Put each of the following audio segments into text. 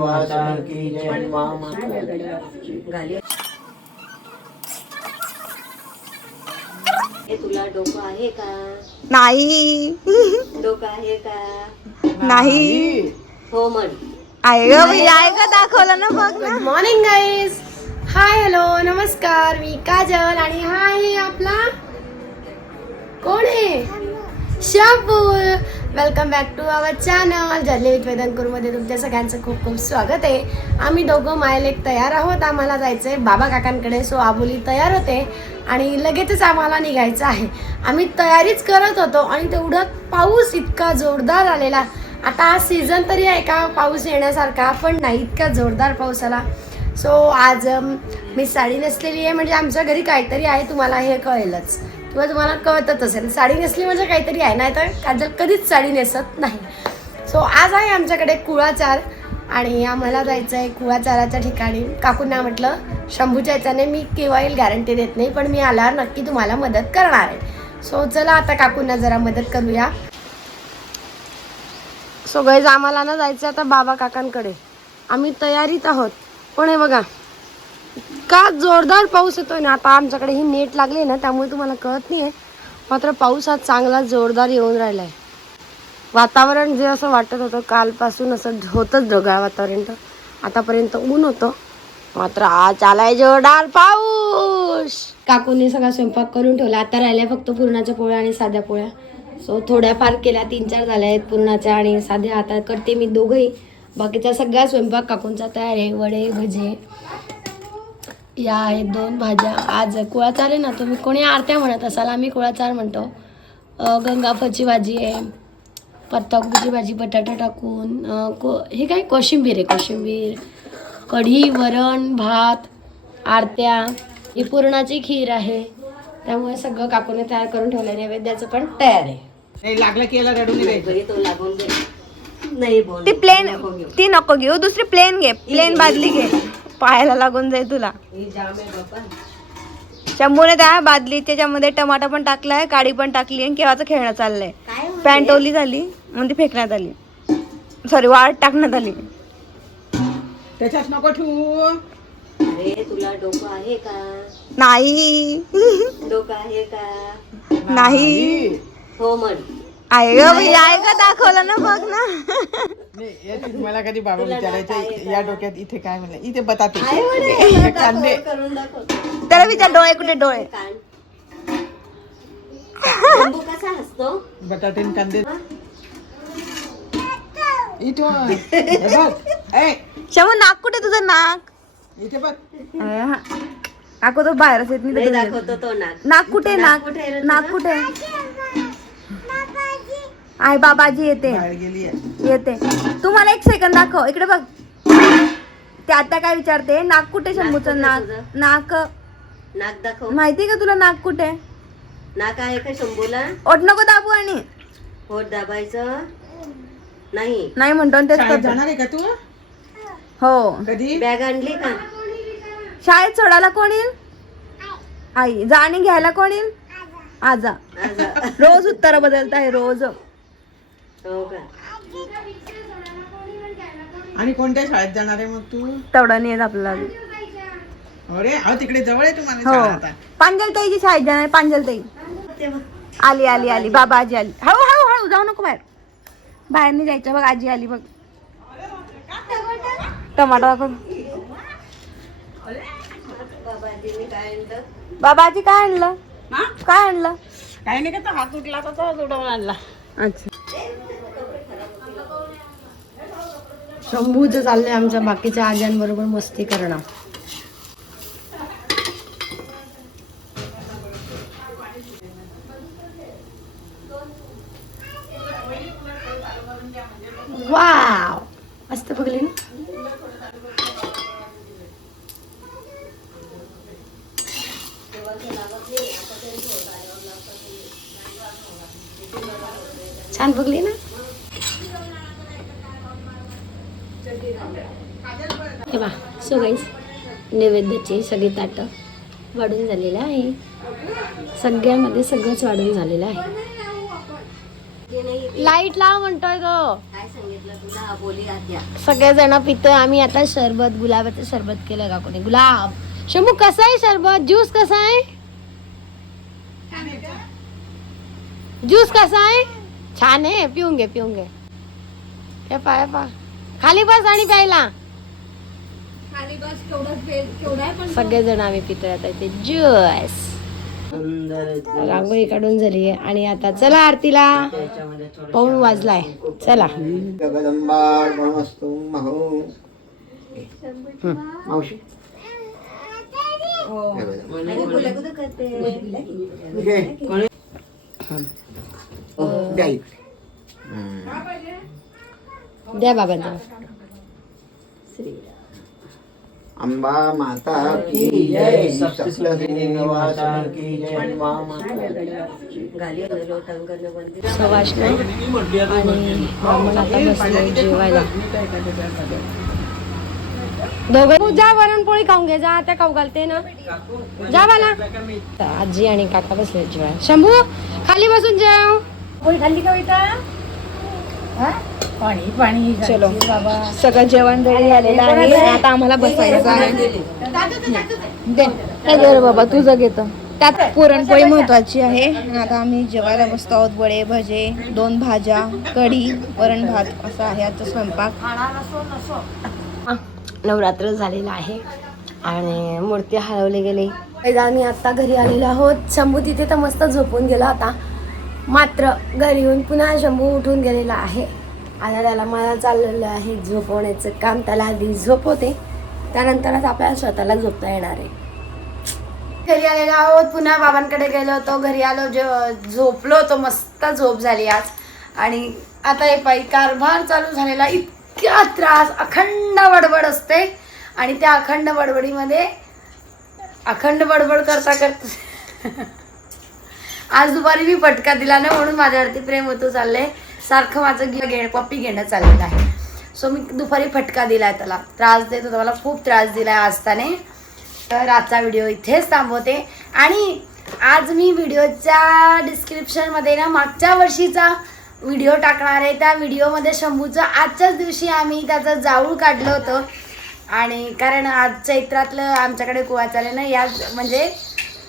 माता की जय. मा माता हे तुला डोकं आहे का? नाही. डोकं आहे का? नाही. हो म्हण. आहे ग बाई, आहे का दाखवलं ना बघ ना. मॉर्निंग गाईज हाय हॅलो नमस्कार. मी काजल आणि हा आहे आपला कोण आहे? शाबूल welcome back to our channel जल्ले with वेदनकूरमध्ये तुमच्या सगळ्यांचं खूप खूप स्वागत आहे. आम्ही दोघं मायलेक तयार आहोत. आम्हाला जायचं आहे बाबा काकांकडे. सो आबोली तयार होते आणि लगेचच आम्हाला निघायचं आहे. आम्ही तयारीच करत होतो आणि तेवढं पाऊस इतका जोरदार आलेला. आता हा सीझन तरी आहे का? पाऊस येण्यासारखा पण नाही इतका जोरदार पाऊस आला सो आज मी साडी नसलेली आहे. म्हणजे आमच्या घरी काहीतरी आहे तुम्हाला हे कळेलच. किंवा तुम्हाला कळतच असेल. साडी नेसली म्हणजे काहीतरी आहे नाही तर काजल कधीच साडी नेसत नाही. सो आज आहे आमच्याकडे कुळाचार आणि आम्हाला जायचं आहे कुळाचाराच्या ठिकाणी. काकूंना म्हटलं शंभूच्या याच्याने मी केव्हा येईल गॅरंटी देत नाही पण मी आल्यावर नक्की तुम्हाला मदत करणार आहे. सो चला आता काकूंना जरा मदत करूया. सो गैज आम्हाला ना जायचं आता बाबा काकांकडे. आम्ही तयारीत आहोत. पण हे बघा का जोरदार पाऊस येतोय ना आता आमच्याकडे ही नेट लागली ना त्यामुळे तुम्हाला कळत नाही आहे मात्र पाऊस आज चांगला जोरदार येऊन राहिला आहे वातावरण जे असं वाटत होतं कालपासून असं होतंच ढगाळ वातावरण. तर आतापर्यंत ऊन होतं. मात्र आज आलाय जोरदार पाऊस! काकूने सगळा स्वयंपाक करून ठेवला. आता राहिल्या फक्त पुरणाच्या पोळ्या आणि साध्या पोळ्या. सो थोड्याफार केल्या. तीन चार झाल्या आहेत पुरणाच्या आणि साध्या. आता करते मी दोघंही. बाकीचा सगळा स्वयंपाक काकूंचा तयार आहे. वडे भजे. या आहेत दोन भाज्या. आज कुळाचार आहे ना तुम्ही कोणी आरत्या म्हणत असाल आम्ही कुळाचार म्हणतो. गंगाफळची भाजी आहे पत्ताकोबीची भाजी बटाटा टाकून को हे काय? कोशिंबीर आहे कोशिंबीर कढी वरण भात आरत्या. ही पुरणाची खीर आहे. त्यामुळे सगळं काकूने तयार करून ठेवलं आहे नैवेद्याचं पण तयार आहे. नाही लागलं की लागून नाही बोल. ती प्लेन. ती नको घेऊ. दुसरी प्लेन घे. प्लेन बादली घे. पायाला लागून जाईल तुला. शंभूने त्या बादली त्याच्यामध्ये टमाटा पण टाकलाय काडी पण टाकली आणि केव्हाचं खेळणं चाललंय? पॅन्ट ओली झाली म्हणून ती फेकण्यात आली. सॉरी वाळत टाकण्यात आली. त्याच्यात नको ठेवू. अरे तुला डोकं आहे का? नाही. डोकं आहे का? नाही. हो म्हण. आहे ग बाई, आहे का दाखवलं ना बघ ना. नाही मला कधी बाबा विचारायचं या डोक्यात इथे काय म्हणलं? इथे बताते. कांदे. करून दाखव. त्याला विचार डोळे कुठे डोळे? कसा हसतो? बटाटे आणि कांदे. इथं हे बघ. ए शंभू नाक कुठे तुझं नाक? इथे बघ. हा. काकू तो बाहेरच येत नाही. दाखवतो तो नाक. नाक कुठे नाक नाक? कुठे आहे बाबाजी येते. बाहेर गेली आहे. येते. तू मला एक सेकंद दाखव. इकडे बघ. ते आता काय विचारते? नाक कुठे शंभूचं? नाक नाक नाक नाक दाखव. माहिती का तुला नाक कुठे? नाक आहे का शंभूला? ओठ नको दाबू आणि. होट दाबायचं. नाही. नाही म्हणतो आणि तेच शाळेत करतो. जाणार आहे का तू? हो. कधी? बॅग आणली का? शाळेत सोडायला कोण येईल? आई. जा आणि घ्यायला कोण येईल? आजा. आज. रोज उत्तर बदलत आहे रोज. हो का? आणि कोणत्या शाळेत जाणार आहे मग तू? तेवढा नाही येत आपल्याला अरे अहो तिकडे जवळ आहे तुम्हाला हो. शाळा आता. पांजलताईची शाळेत जाणार पांजलताई. आली आली आली. बाबा आजी आली. हळू हळू हळू जाऊ नको बाहेर. बाहेर नाही जायचं बघ आजी आली बघ. टमाटा दाखव काय बाबा आजी काय आणलं? काय आणलं? काही नाही का तो हात उठला तर तो उडवून आणला. अच्छा. शंभूचं चाललंय आमच्या बाकीच्या आज्यांबरोबर मस्ती करणं वाव! मस्त बघली ना? छान बघली ना? हे बा सो गाईस नैवेद्याची सगळी ताटं वाढून झालेलं आहे. सगळ्यामध्ये सगळंच वाढून झालेलं आहे. लाइट लाव म्हणतोय तो. काय जण सगळेजण पितोय आम्ही आता सरबत गुलाबाचं सरबत केलं का कोणी? गुलाब. शंभू कसा आहे सरबत ज्यूस कसा आहे? ज्यूस कसा आहे? छान आहे पिऊन घे पिऊन घे. हे पा हे पा. खाली बस आणि प्यायला. सगळेजण आम्ही पितोय आता इथे ज्यूस रांगोळी काढून झाली आहे आणि आता चला आरतीला. पाऊण वाजलाय. चला. मावशी? द्या इकडे. द्या बाबांना. अंबा माता की जय सप्तशृंगवासा की जय मा माता आणि ब्राह्मण आता बसले जेवायला. दोघं तू जा वरणपोळी खाऊन घे जा त्या खाऊ घालते ना. जा मला आजी आणि काका बसले जेवायला. शंभू खाली बसून जेव. पोळी खाल्ली का इथं पाणी पाणी चलो. सगळं जेवण रेडी झालेलं आहे. आता आम्हाला बसायचं आहे? दे. हे दे रे बाबा तुझं घेतो. त्यात पुरणपोळी महत्वाची आहे. आता आम्ही जेवायला बसतो आहोत वडे भजे दोन भाज्या कढी वरण भात. असा आहे आजचा स्वयंपाक. नवरात्र झालेलं आहे आणि मूर्ती हरवली गेली. आम्ही आता घरी आलेलो आहोत. शंभू तिथे तर मस्त झोपून गेला होता मात्र घरी येऊन पुन्हा शंभू उठून गेलेला आहे. आता त्याला मला चाललेलं आहे. झोपवण्याचं काम त्याला आधी झोपवते. त्यानंतरच आपल्याला स्वतःला झोपता येणार आहे. घरी आलेलो आहोत. पुन्हा बाबांकडे गेलो होतो. घरी आलो जे झोपलो होतो. मस्त झोप झाली आज. आणि आता हे पायी कारभार चालू झालेला. इतका त्रास अखंड बडबड असते. आणि त्या अखंड बडबडीमध्ये अखंड बडबड करता करता आज दुपारी मी फटका दिला ना म्हणून माझ्यावरती प्रेम होतो चाललंय. सारखं माझं घे पप्पी घेणं चाललेलं आहे. सो मी दुपारी फटका दिलाय त्याला. त्रास देत होता मला खूप त्रास दिलाय आज त्याने तर आजचा व्हिडिओ इथेच थांबवते. आणि आज मी व्हिडिओच्या डिस्क्रिप्शनमध्ये ना मागच्या वर्षीचा व्हिडिओ टाकणार आहे. त्या व्हिडिओमध्ये शंभूचं आजच्याच दिवशी आम्ही त्याचं जाऊळ काढलं होतं. आणि कारण आज चैत्रातलं आमच्याकडे कुवा चालेल ना या म्हणजे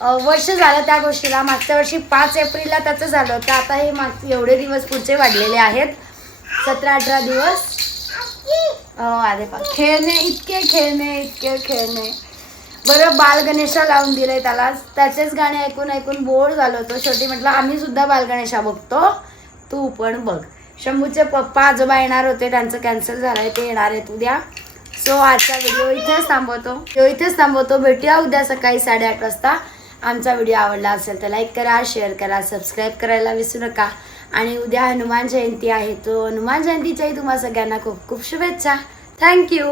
वर्ष झालं त्या गोष्टीला. मागच्या वर्षी पाच एप्रिलला त्याचं झालं होतं. आता हे माग एवढे दिवस पुढचे वाढलेले आहेत. सतरा अठरा दिवस. अरे पा खेळणे इतके खेळणे इतके खेळणे. बरं बाल गणेशा लावून दिलंय त्याला. त्याचेच गाणे ऐकून ऐकून बोर झालो होतो. शेवटी म्हटलं आम्ही सुद्धा बालगणेशा बघतो. तू पण बघ. शंभूचे पप्पा आजोबा येणार होते. त्यांचं कॅन्सल झालंय. ते येणार आहेत उद्या. सो आजचा व्हिडिओ इथेच थांबवतो. व्हिडिओ इथेच थांबवतो. भेटूया उद्या सकाळी साडेआठ वाजता. आमचा व्हिडिओ आवडला असेल तर लाईक करा शेअर करा सबस्क्राईब करायला विसरू नका. आणि उद्या हनुमान जयंती आहे तो हनुमान जयंतीच्याही तुम्हा सगळ्यांना खूप खूप शुभेच्छा. थँक्यू